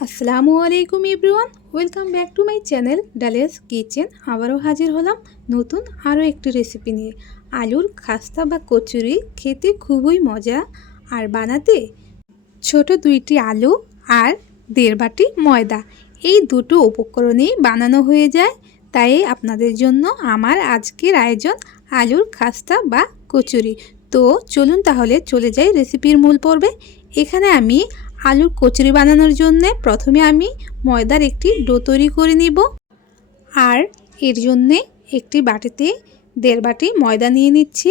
আসসালামু আলাইকুম everyone, welcome back to my channel Dalia's kitchen. আবারও হাজির হলাম নতুন আরও একটি রেসিপি নিয়ে। আলুর খাস্তা বা কচুরি খেতে খুবই মজা, আর বানাতে ছোট দুইটি আলু আর 1.5 বাটি ময়দা, এই দুটো উপকরণেই বানানো হয়ে যায়। তাই আপনাদের জন্য আমার আজকের আয়োজন আলুর খাস্তা বা কচুরি। তো চলুন তাহলে চলে যাই রেসিপির মূল পর্বে। এখানে আমি আলুর কচুরি বানানোর জন্য প্রথমে আমি ময়দার একটি ডো তৈরি করে নিব, আর এর জন্যে একটি বাটিতে 1.5 বাটি ময়দা নিয়ে নিচ্ছি।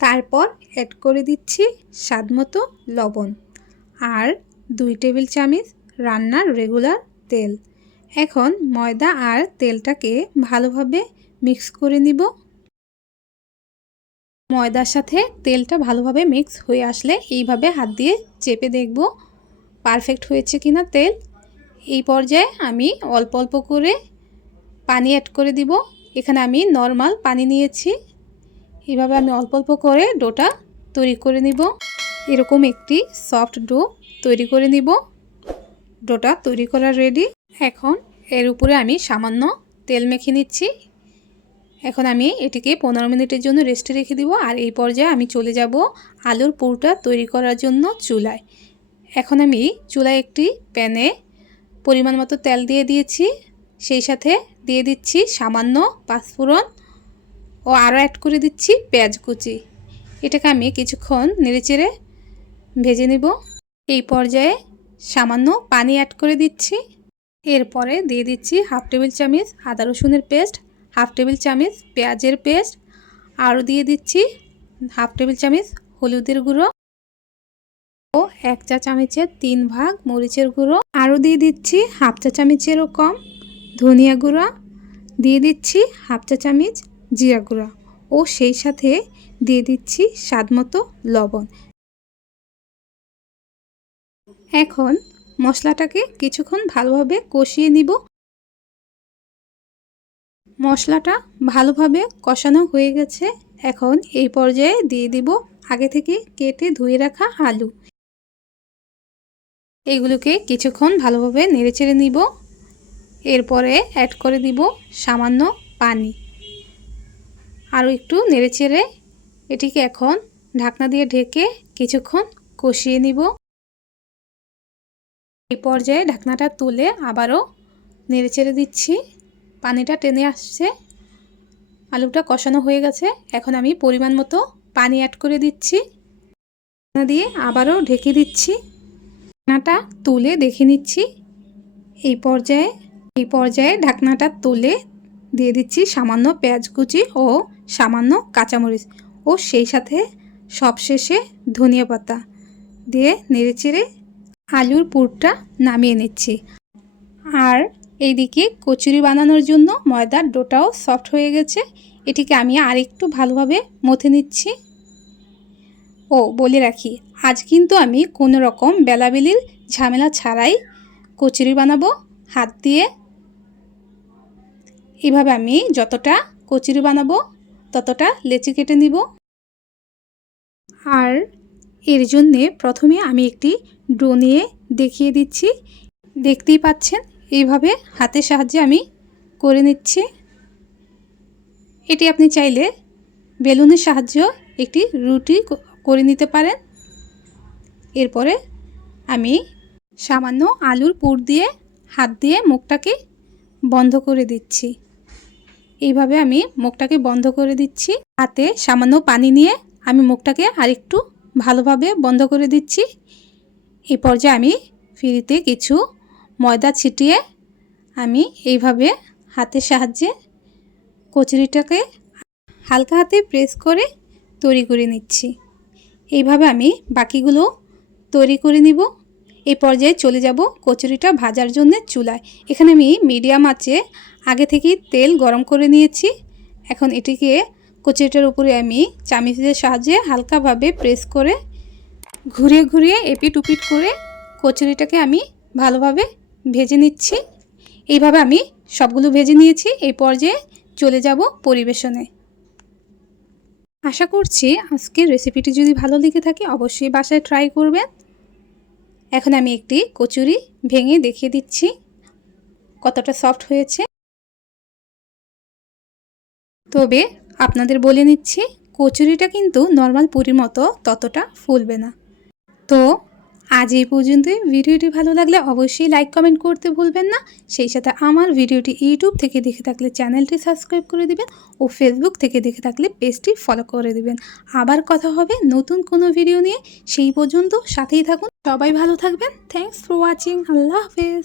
তারপর অ্যাড করে দিচ্ছি স্বাদমতো লবণ আর 2 টেবিল চামচ রান্নার রেগুলার তেল। এখন ময়দা আর তেলটাকে ভালোভাবে মিক্স করে নিব। ময়দার সাথে তেলটা ভালোভাবে মিক্স হয়ে আসলে এইভাবে হাত দিয়ে চেপে দেখব পারফেক্ট হয়েছে কিনা তেল। এই পর্যায়ে আমি অল্প অল্প করে পানি অ্যাড করে দিব। এখানে আমি নর্মাল পানি নিয়েছি। এইভাবে আমি অল্প অল্প করে ডোটা তৈরি করে নিব। এরকম একটি সফট ডো তৈরি করে নিব। ডোটা তৈরি করা রেডি। এখন এর উপরে আমি সামান্য তেল মেখে নিচ্ছি। এখন আমি এটিকে 15 মিনিটের জন্য রেস্টে রেখে দিব। আর এই পর্যায়ে আমি চলে যাব আলুর পুরটা তৈরি করার জন্য চুলায়। এখন আমি চুলায় একটি প্যানে পরিমাণ মতো তেল দিয়ে দিয়েছি। সেই সাথে দিয়ে দিচ্ছি সামান্য পাঁচফোড়ন ও আরও অ্যাড করে দিচ্ছি পেঁয়াজ কুচি। এটাকে আমি কিছুক্ষণ নেড়েচেড়ে ভেজে নেব। এই পর্যায়ে সামান্য পানি অ্যাড করে দিচ্ছি। এরপরে দিয়ে দিচ্ছি 1/2 টেবিল চামচ আদা রসুনের পেস্ট, 1/2 টেবিল চামচ পেঁয়াজের পেস্ট, আরও দিয়ে দিচ্ছি 1/2 টেবিল চামচ হলুদের গুঁড়ো ও 1 চা চামচের 3 ভাগ মরিচের গুঁড়ো। আরও দিয়ে দিচ্ছি 1/2 চা চামচেরও কম ধনিয়া গুঁড়া, দিয়ে দিচ্ছি 1/2 চা চামচ জিরা গুঁড়া ও সেই সাথে দিয়ে দিচ্ছি স্বাদমতো লবণ। এখন মশলাটাকে কিছুক্ষণ ভালোভাবে কষিয়ে নিব। মশলাটা ভালোভাবে কষানো হয়ে গেছে। এখন এই পর্যায়ে দিয়ে দিব আগে থেকে কেটে ধুয়ে রাখা আলু। এগুলোকে কিছুক্ষণ ভালোভাবে নেড়েচেড়ে নিব। এরপরে অ্যাড করে দিব সামান্য পানি। আরও একটু নেড়েচেড়ে এটিকে এখন ঢাকনা দিয়ে ঢেকে কিছুক্ষণ কষিয়ে নিব। এই পর্যায়ে ঢাকনাটা তুলে আবারও নেড়েচেড়ে দিচ্ছি। পানিটা টেনে আসছে, আলুটা কষানো হয়ে গেছে। এখন আমি পরিমাণ মতো পানি অ্যাড করে দিচ্ছি। ঢাকনা দিয়ে আবারও ঢেকে দিচ্ছি। ঢাকনাটা তুলে দেখে নিচ্ছি। এই পর্যায়ে ঢাকনাটা তুলে দিয়ে দিচ্ছি সামান্য পেঁয়াজ কুচি ও সামান্য কাঁচামরিচ ও সেই সাথে সবশেষে ধনিয়া পাতা দিয়ে নেড়েচেড়ে আলুর পুরটা নামিয়ে নিচ্ছি। আর এইদিকে কচুরি বানানোর জন্য ময়দার ডোটাও সফট হয়ে গেছে। এটিকে আমি আরেকটু ভালোভাবে মথে নিচ্ছি। ও বলে রাখি, আজ কিন্তু আমি কোনো রকম বেলাবেলির ঝামেলা ছাড়াই কচুরি বানাবো হাত দিয়ে। এইভাবে আমি যতটা কচুরি বানাবো ততটা লেচি কেটে নিব। আর এর জন্যে প্রথমে আমি একটি ডো নিয়ে দেখিয়ে দিচ্ছি। দেখতেই পাচ্ছেন এইভাবে হাতের সাহায্যে আমি করে নিচ্ছি। এটি আপনি চাইলে বেলুনের সাহায্যেও একটি রুটি করে নিতে পারেন। এরপরে আমি সামান্য আলুর পুর দিয়ে হাত দিয়ে মুখটাকে বন্ধ করে দিচ্ছি। এইভাবে আমি মুখটাকে বন্ধ করে দিচ্ছি। হাতে সামান্য পানি নিয়ে আমি মুখটাকে আরেকটু ভালোভাবে বন্ধ করে দিচ্ছি। এই পর্যায়ে আমি ফ্রিতে কিছু ময়দা ছিটিয়ে আমি এইভাবে হাতের সাহায্যে কচুরিটাকে হালকা হাতে প্রেস করে তৈরি করে নিচ্ছি। এইভাবে আমি বাকিগুলো তৈরি করে নিব। এই পর্যায়ে চলে যাব কচুরিটা ভাজার জন্য চুলায়। এখানে আমি মিডিয়াম আঁচে আগে থেকেই তেল গরম করে নিয়েছি। এখন এটিকে কচুরিটার উপরে আমি চামচের সাহায্যে হালকাভাবে প্রেস করে ঘুরিয়ে ঘুরিয়ে এপিট উপিট করে কচুরিটাকে আমি ভালোভাবে ভেজে নিচ্ছি। এইভাবে আমি সবগুলো ভেজে নিয়েছি। এই পর্যায়ে চলে যাব পরিবেশনে। আশা করছি আজকের রেসিপিটি যদি ভালো লেগে থাকে অবশ্যই বাসায় ট্রাই করবেন। এখন আমি একটি কচুরি ভেঙে দেখিয়ে দিচ্ছি কতটা সফট হয়েছে। তবে আপনাদের বলে নিচ্ছি, কচুরিটা কিন্তু নর্মাল পুরির মতো ততটা ফুলবে না। তো আজ এই পর্যন্তই। ভিডিওটি ভালো লাগলে অবশ্যই লাইক কমেন্ট করতে ভুলবেন না। সেই সাথে আমার ভিডিওটি ইউটিউব থেকে দেখে থাকলে চ্যানেলটি সাবস্ক্রাইব করে দিবেন ও ফেসবুক থেকে দেখে থাকলে পেজটি ফলো করে দিবেন। আবার কথা হবে নতুন কোনো ভিডিও নিয়ে। সেই পর্যন্ত সাথেই থাকুন। সবাই ভালো থাকবেন। Thanks for watching. আল্লাহ হাফেজ।